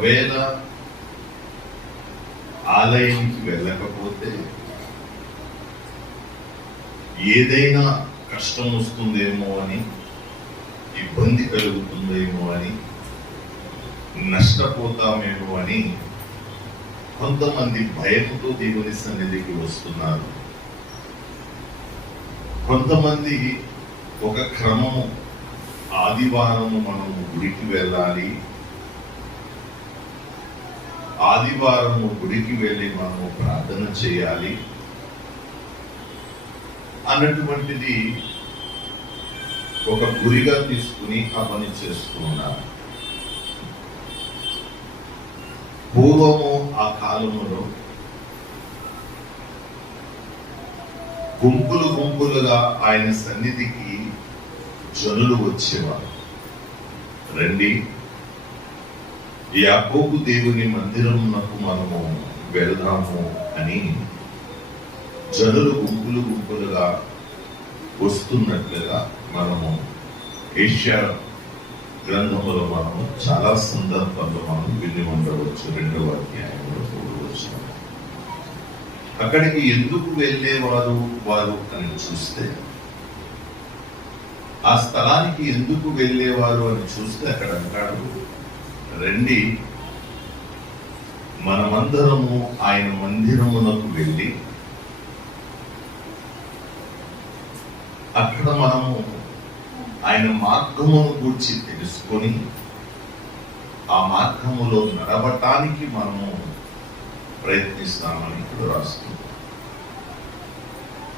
ఒకవేళ ఆలయానికి వెళ్ళకపోతే ఏదైనా కష్టం వస్తుందేమో అని ఇబ్బంది కలుగుతుందేమో అని నష్టపోతామేమో అని కొంతమంది భయంతో దేవుని సన్నిధికి వస్తున్నారు. కొంతమంది ఒక క్రమము ఆదివారము మనము గుడికి వెళ్ళాలి ఆదివారము గుడికి వెళ్ళి మనము ప్రార్థన చేయాలి అన్నటువంటిది ఒక గురిగా తీసుకుని ఆ పని చేస్తున్నారు పూర్వము ఆ కాలములో గుంపులు గుంపులుగా ఆయన సన్నిధికి జనులు వచ్చేవారు. రండి. యాకోబు దేవుని మందిరమునకు మనము వెళ్దాము అని జనులు గుంపులు గుంపులుగా వస్తున్నట్లుగా మనము ఏషియా గ్రంథములో మనము చాలా సందర్భాల్లో మనం విని ఉండవచ్చు. రెండవ అధ్యాయంలో చూడవచ్చు అక్కడికి ఎందుకు వెళ్ళేవారు వారు అని చూస్తే ఆ స్థలానికి ఎందుకు వెళ్ళేవారు అని చూస్తే అక్కడ అంటాడు రండి. మనమందరము ఆయన మందిరమునకు వెళ్ళి అక్కడ మనము ఆయన మార్గమును గూర్చి తెలుసుకొని ఆ మార్గములో నడవటానికి మనము ప్రయత్నిస్తామని ఇప్పుడు రాస్తుంది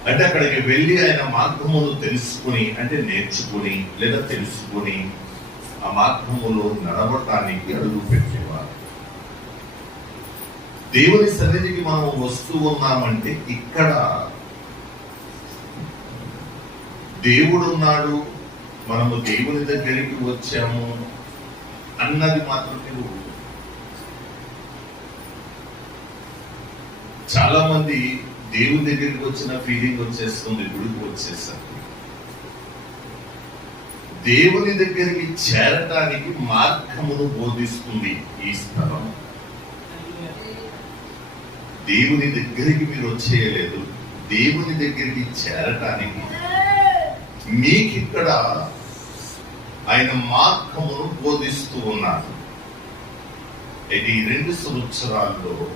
అంటే అక్కడికి వెళ్ళి ఆయన మార్గమును తెలుసుకుని అంటే నేర్చుకుని లేదా తెలుసుకుని ఆ మార్గములో నడవటానికి అడుగు పెట్టేవారు దేవుని సన్నిధికి మనం వస్తూ ఉన్నామంటే ఇక్కడ దేవుడున్నాడు మనము దేవుని దగ్గరికి వచ్చాము అన్నది మాత్రమే ఊరు. చాలా మంది దేవుని దగ్గరికి వచ్చిన ఫీలింగ్ వచ్చేస్తుంది గుడికి వచ్చేసరికి దేవుని దగ్గరికి చేరటానికి మార్గమును బోధిస్తుంది ఈ స్థలం. దేవుని దగ్గరికి మీరు వచ్చేయలేదు. దేవుని దగ్గరికి చేరటానికి మీకు ఇక్కడ ఆయన మార్గమును బోధిస్తూ ఉన్నారు అయితే ఈ రెండు సంవత్సరాల్లో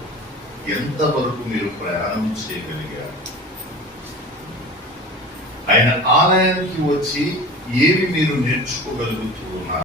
ఎంతవరకు మీరు ప్రయాణం చేయగలిగారు? ఆయన ఆలయానికి వచ్చి ఏమి మీరు నేర్చుకోగలుగుతూ ఉన్నారు